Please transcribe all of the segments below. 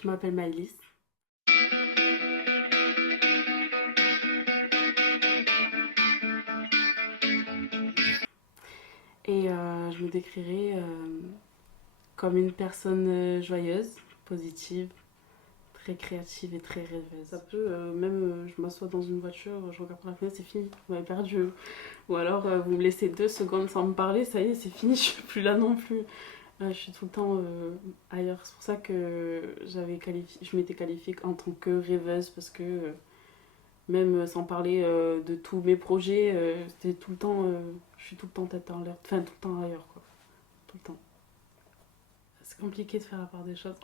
Je m'appelle Maëlys. Et je me décrirais comme une personne joyeuse, positive, très créative et très rêveuse. Ça peut, je m'assois dans une voiture, je regarde par la fenêtre, c'est fini, vous m'avez perdu. Ou alors vous me laissez 2 secondes sans me parler, ça y est, c'est fini, je suis plus là non plus. Je suis tout le temps ailleurs. C'est pour ça que je m'étais qualifiée en tant que rêveuse parce que même sans parler de tous mes projets, c'était tout le temps, je suis tout le temps tête en l'air, enfin tout le temps ailleurs quoi, tout le temps. C'est compliqué de faire la part des choses.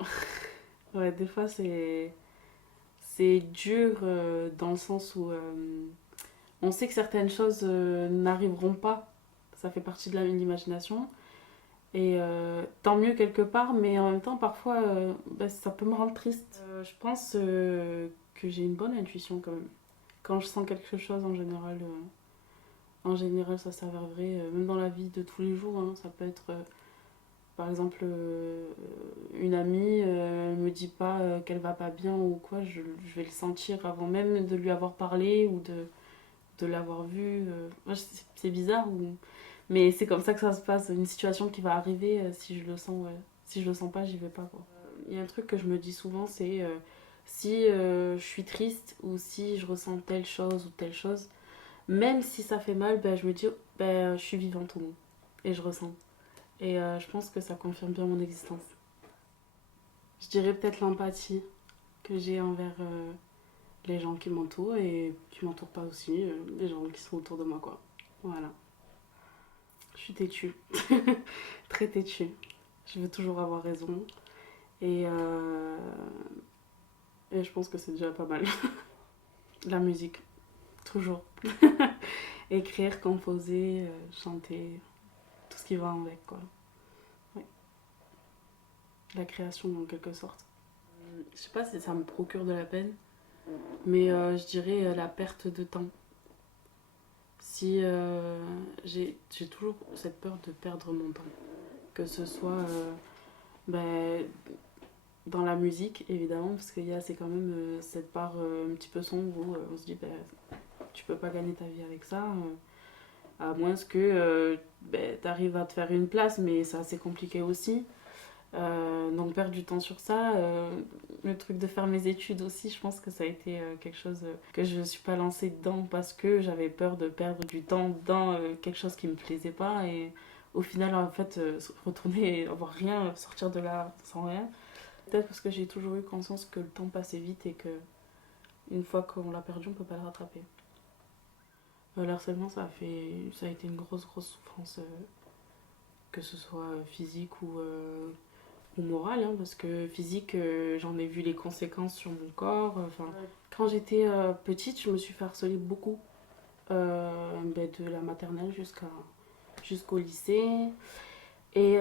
Ouais, des fois c'est dur dans le sens où on sait que certaines choses n'arriveront pas, ça fait partie de l'imagination. Et tant mieux quelque part, mais en même temps, parfois, ça peut me rendre triste. Je pense que j'ai une bonne intuition quand même. Quand je sens quelque chose, en général ça s'avère vrai. Même dans la vie de tous les jours, hein, ça peut être, par exemple, une amie me dit pas qu'elle va pas bien ou quoi, je vais le sentir avant même de lui avoir parlé ou de l'avoir vue. Moi, c'est bizarre, mais c'est comme ça que ça se passe. Une situation qui va arriver, si je le sens, ouais. Si je le sens pas, j'y vais pas, quoi. Il y a un truc que je me dis souvent, c'est si je suis triste ou si je ressens telle chose ou telle chose, même si ça fait mal, ben, je me dis, ben, je suis vivante au moins. Et je ressens. Et je pense que ça confirme bien mon existence. Je dirais peut-être l'empathie que j'ai envers les gens qui m'entourent et qui m'entourent pas aussi, les gens qui sont autour de moi, quoi. Voilà. Je suis têtue. Très têtue. Je veux toujours avoir raison. Et, euh, et je pense que c'est déjà pas mal. La musique, toujours. Écrire, composer, chanter, tout ce qui va avec, quoi. Ouais. La création, en quelque sorte. Je sais pas si ça me procure de la peine, mais je dirais la perte de temps. Si j'ai toujours cette peur de perdre mon temps, que ce soit ben, dans la musique évidemment, parce qu'il y a c'est quand même cette part un petit peu sombre où on se dit ben, tu peux pas gagner ta vie avec ça, à moins que ben, tu arrives à te faire une place, mais c'est assez compliqué aussi. Donc perdre du temps sur ça, le truc de faire mes études aussi, je pense que ça a été quelque chose que je ne suis pas lancée dedans parce que j'avais peur de perdre du temps dans quelque chose qui me plaisait pas et au final en fait se retourner et avoir rien, sortir de là sans rien. Peut-être parce que j'ai toujours eu conscience que le temps passait vite et que une fois qu'on l'a perdu, on peut pas le rattraper. Le harcèlement, ça a été une grosse souffrance, que ce soit physique ou morale, hein, parce que physique, j'en ai vu les conséquences sur mon corps. Enfin, ouais. Quand j'étais petite, je me suis fait harceler beaucoup, ben, de la maternelle jusqu'au lycée. Et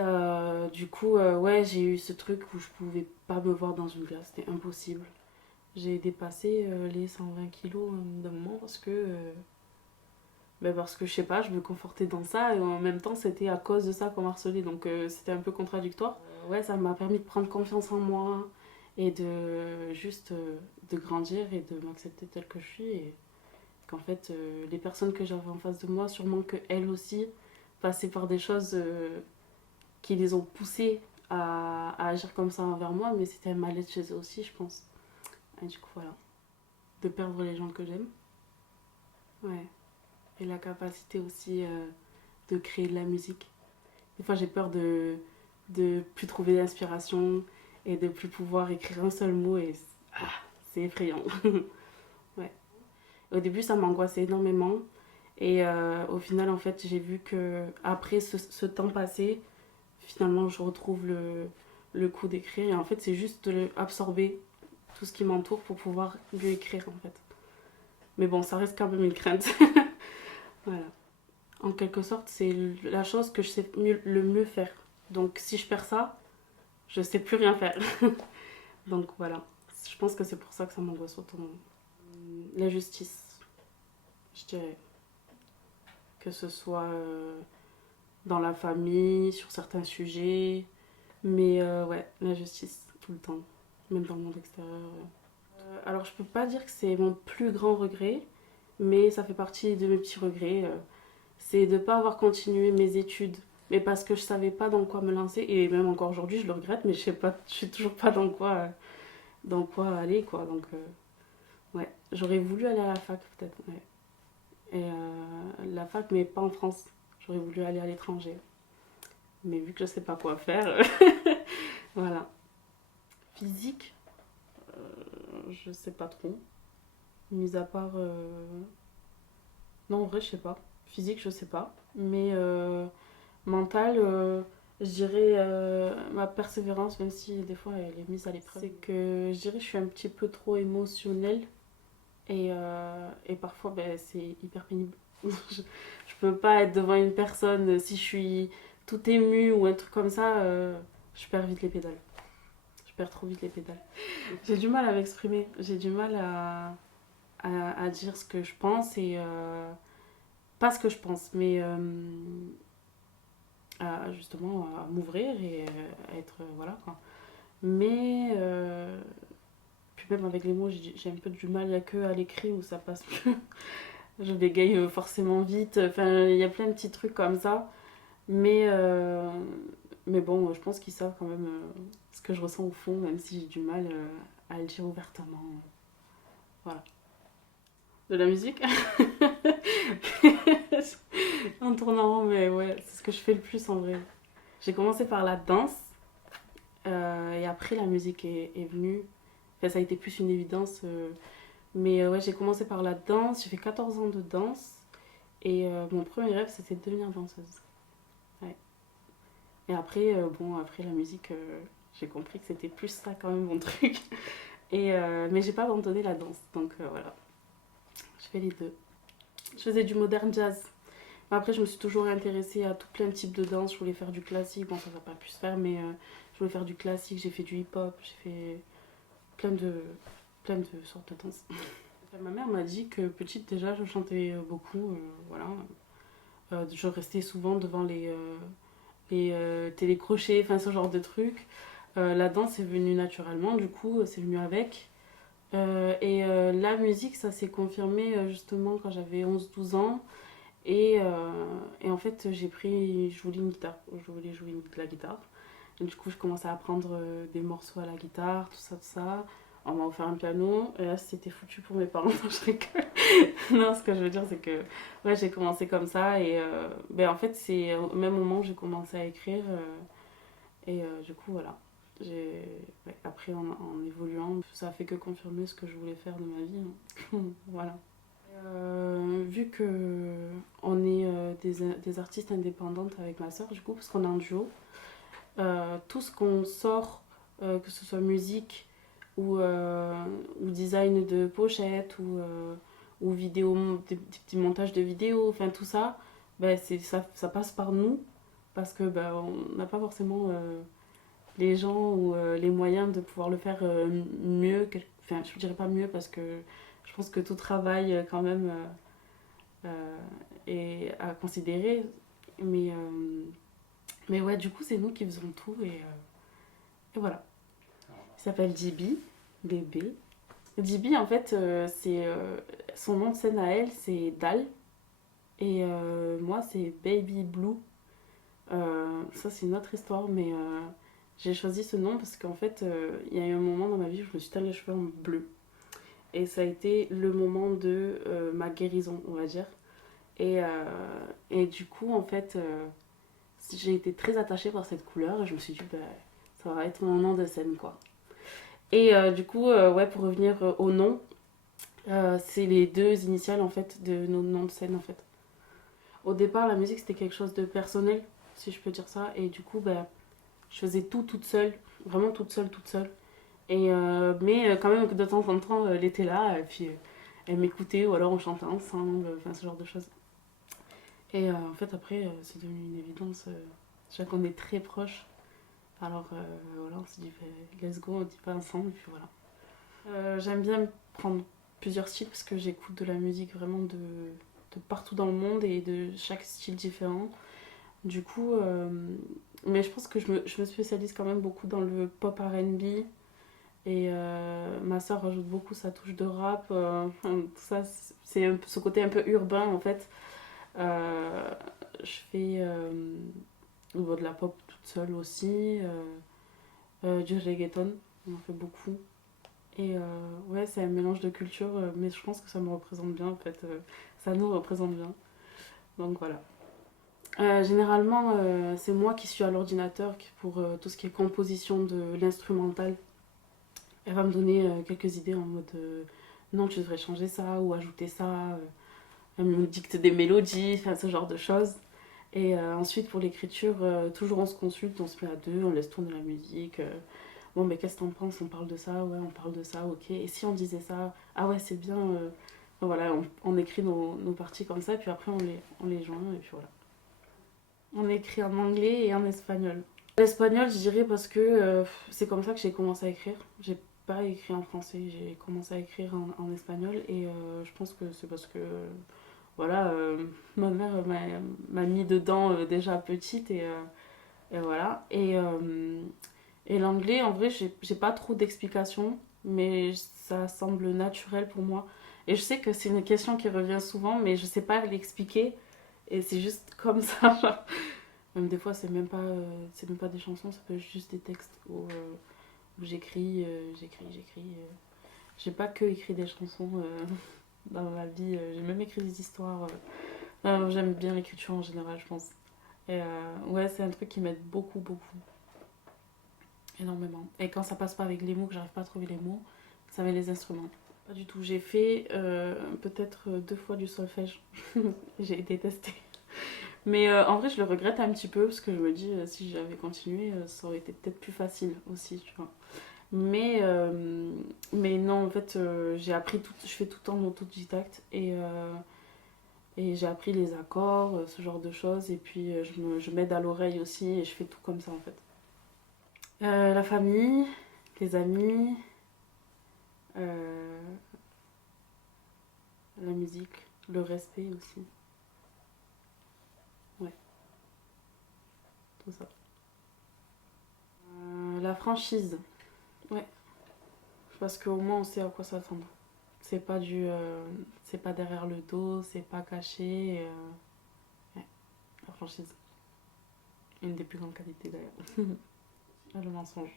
du coup, ouais, j'ai eu ce truc où je pouvais pas me voir dans une glace, c'était impossible. J'ai dépassé les 120 kilos d'un moment parce que je sais pas, je me confortais dans ça et en même temps c'était à cause de ça qu'on m'a harcelée donc c'était un peu contradictoire. Ouais, ça m'a permis de prendre confiance en moi et de juste de grandir et de m'accepter telle que je suis et qu'en fait les personnes que j'avais en face de moi, sûrement qu'elles aussi passaient par des choses qui les ont poussées à agir comme ça envers moi, mais c'était un mal-être chez eux aussi, je pense. Et du coup, voilà. De perdre les gens que j'aime. Ouais. Et la capacité aussi de créer de la musique. Des fois, j'ai peur de plus trouver d'inspiration et de plus pouvoir écrire un seul mot et ah, c'est effrayant. Ouais. Au début, ça m'angoissait énormément et au final, en fait, j'ai vu que après ce temps passé, finalement, je retrouve le coup d'écrire et en fait, c'est juste de absorber tout ce qui m'entoure pour pouvoir mieux écrire en fait. Mais bon, ça reste quand même une crainte. Voilà. En quelque sorte, c'est la chose que je sais le mieux faire. Donc si je perds ça, je sais plus rien faire. Donc voilà. Je pense que c'est pour ça que ça m'angoisse autant. La justice, je dirais. Que ce soit dans la famille, sur certains sujets. Mais ouais, la justice, tout le temps. même dans le monde extérieur. Alors je peux pas dire que c'est mon plus grand regret, mais ça fait partie de mes petits regrets. C'est de ne pas avoir continué mes études, mais parce que je savais pas dans quoi me lancer, et même encore aujourd'hui je le regrette, mais je sais pas, je sais toujours pas dans quoi aller, quoi. Donc ouais, j'aurais voulu aller à la fac peut-être, ouais. Et la fac, mais pas en France. J'aurais voulu aller à l'étranger. Mais vu que je sais pas quoi faire, voilà. Physique, je sais pas trop. Mis à part. Non, en vrai, je sais pas. Physique, je sais pas. Mais mental, je dirais ma persévérance, même si des fois elle est mise à l'épreuve. C'est que je dirais que je suis un petit peu trop émotionnelle. Et parfois, ben, c'est hyper pénible. Je peux pas être devant une personne si je suis tout émue ou un truc comme ça, je perds vite les pédales. Je perds trop vite les pédales. J'ai du mal à m'exprimer. J'ai du mal à dire ce que je pense et pas ce que je pense, mais justement à m'ouvrir et à être voilà quoi. Mais puis même avec les mots, j'ai un peu du mal. Il y a que à l'écrit où ça passe plus. Je bégaye forcément vite. Enfin, il y a plein de petits trucs comme ça. Mais, mais bon, je pense qu'ils savent quand même ce que je ressens au fond, même si j'ai du mal à le dire ouvertement. Voilà. De la musique. En tournant, mais ouais, c'est ce que je fais le plus en vrai. J'ai commencé par la danse et après la musique est venue. Enfin, ça a été plus une évidence. Mais ouais, j'ai commencé par la danse. J'ai fait 14 ans de danse. Et mon premier rêve, c'était de devenir danseuse. Ouais. Et après, bon, après la musique, j'ai compris que c'était plus ça quand même mon truc. Mais j'ai pas abandonné la danse, donc voilà. Je fais les deux. Je faisais du modern jazz. Après, je me suis toujours intéressée à tout plein de types de danse. Je voulais faire du classique, bon, ça n'a pas pu se faire, mais je voulais faire du classique. J'ai fait du hip-hop, j'ai fait plein de, plein de sortes de danse. Ma mère m'a dit que petite déjà, je chantais beaucoup, voilà. Je restais souvent devant les télécrochets, enfin ce genre de trucs. La danse est venue naturellement, du coup, c'est venu avec. La musique, ça s'est confirmé justement quand j'avais 11 12 ans. Et en fait, je voulais une guitare. Je voulais jouer de la guitare. Et du coup, je commençais à apprendre des morceaux à la guitare, tout ça, tout ça. On m'a offert un piano. Et là, c'était foutu pour mes parents. Non, je rigole. Non, ce que je veux dire, c'est que ouais, j'ai commencé comme ça. Et ben, en fait, c'est au même moment que j'ai commencé à écrire. Du coup, voilà. Ouais, après, en évoluant, ça a fait que confirmer ce que je voulais faire de ma vie. Hein. Voilà. Vu que on est des artistes indépendantes avec ma soeur, du coup, parce qu'on est en duo, tout ce qu'on sort, que ce soit musique ou design de pochette ou vidéo, des petits montages de vidéos, enfin tout ça, ben ça passe par nous parce que ben, on n'a pas forcément les gens ou les moyens de pouvoir le faire mieux. Enfin, je ne dirais pas mieux parce que je pense que tout travail quand même est à considérer. Mais, euh, mais ouais, du coup, c'est nous qui faisons tout et voilà. Il s'appelle Jibi, bébé. Jibi, en fait, son nom de scène à elle, c'est Dal. Et moi, c'est Baby Blue. Ça, c'est une autre histoire, mais j'ai choisi ce nom parce qu'en fait, il y a eu un moment dans ma vie où je me suis teint les cheveux en bleu. Et ça a été le moment de ma guérison, on va dire. Et du coup, en fait, j'ai été très attachée par cette couleur et je me suis dit, bah, ça va être mon nom de scène, quoi. Et du coup, ouais, pour revenir au nom, c'est les deux initiales, en fait, de nos noms de scène, en fait. Au départ, la musique, c'était quelque chose de personnel, si je peux dire ça. Et du coup, bah, je faisais tout toute seule, vraiment toute seule, toute seule. Mais quand même, de temps en temps, elle était là, et puis elle m'écoutait, ou alors on chantait ensemble, enfin ce genre de choses. Et en fait, après, c'est devenu une évidence. Déjà qu'on est très proches. Alors voilà, on s'est dit, let's go, on dit pas ensemble, et puis voilà. J'aime bien prendre plusieurs styles parce que j'écoute de la musique vraiment de partout dans le monde et de chaque style différent. Du coup, mais je pense que je me spécialise quand même beaucoup dans le pop R&B Et ma soeur rajoute beaucoup sa touche de rap. Tout ça, c'est ce côté un peu urbain en fait. Je fais de la pop toute seule aussi. Du reggaeton, on en fait beaucoup. Et ouais, c'est un mélange de cultures, mais je pense que ça me représente bien en fait. Ça nous représente bien. Donc voilà. Généralement, c'est moi qui suis à l'ordinateur pour tout ce qui est composition de l'instrumental. Elle va me donner quelques idées en mode non, tu devrais changer ça ou ajouter ça. Elle me dicte des mélodies, enfin ce genre de choses. Et ensuite, pour l'écriture, toujours on se consulte, on se met à deux, on laisse tourner la musique. Bon, mais qu'est-ce que t'en penses? On parle de ça? Ouais, on parle de ça, ok. Et si on disait ça? Ah ouais, c'est bien. Voilà, on écrit nos parties comme ça, puis après on les joint, et puis voilà. On écrit en anglais et en espagnol. L'espagnol, je dirais parce que c'est comme ça que j'ai commencé à écrire. J'ai pas écrit en français, j'ai commencé à écrire en espagnol et je pense que c'est parce que voilà, ma mère m'a mis dedans déjà petite et voilà. Et l'anglais, en vrai, j'ai pas trop d'explications, mais ça semble naturel pour moi. Et je sais que c'est une question qui revient souvent, mais je sais pas l'expliquer et c'est juste comme ça. Même des fois, c'est même pas des chansons, ça peut être juste des textes où j'écris. J'ai pas que écrit des chansons dans ma vie, j'ai même écrit des histoires. J'aime bien l'écriture en général, je pense. Et ouais, c'est un truc qui m'aide beaucoup, beaucoup. Énormément. Et quand ça passe pas avec les mots, que j'arrive pas à trouver les mots, ça met les instruments. Pas du tout. J'ai fait peut-être 2 fois du solfège. J'ai détesté. Mais en vrai, je le regrette un petit peu parce que je me dis, si j'avais continué, ça aurait été peut-être plus facile aussi, tu vois. Mais non, en fait, j'ai appris tout, je fais tout en autodidacte et j'ai appris les accords, ce genre de choses. Et puis, je m'aide à l'oreille aussi et je fais tout comme ça, en fait. La famille, les amis, euh, la musique, le respect aussi. Ouais, tout ça. La franchise, ouais. Parce qu'au moins on sait à quoi s'attendre. C'est pas c'est pas derrière le dos, c'est pas caché. Ouais, la franchise, une des plus grandes qualités d'ailleurs. Ah, le mensonge,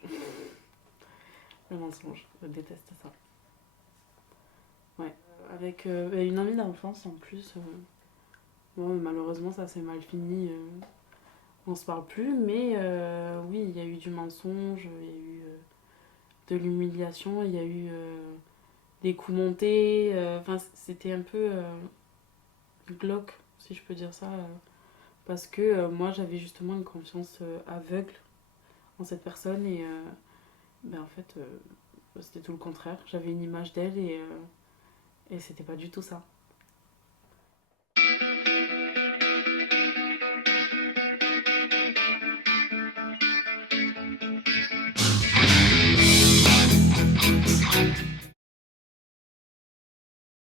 le mensonge, je déteste ça. Ouais, avec une amie d'enfance en plus. Bon, malheureusement ça s'est mal fini. On se parle plus, mais oui, il y a eu du mensonge, il y a eu de l'humiliation, il y a eu des coups montés. Enfin, c'était un peu glauque, si je peux dire ça, parce que moi j'avais justement une confiance aveugle en cette personne et ben, en fait c'était tout le contraire. J'avais une image d'elle et c'était pas du tout ça.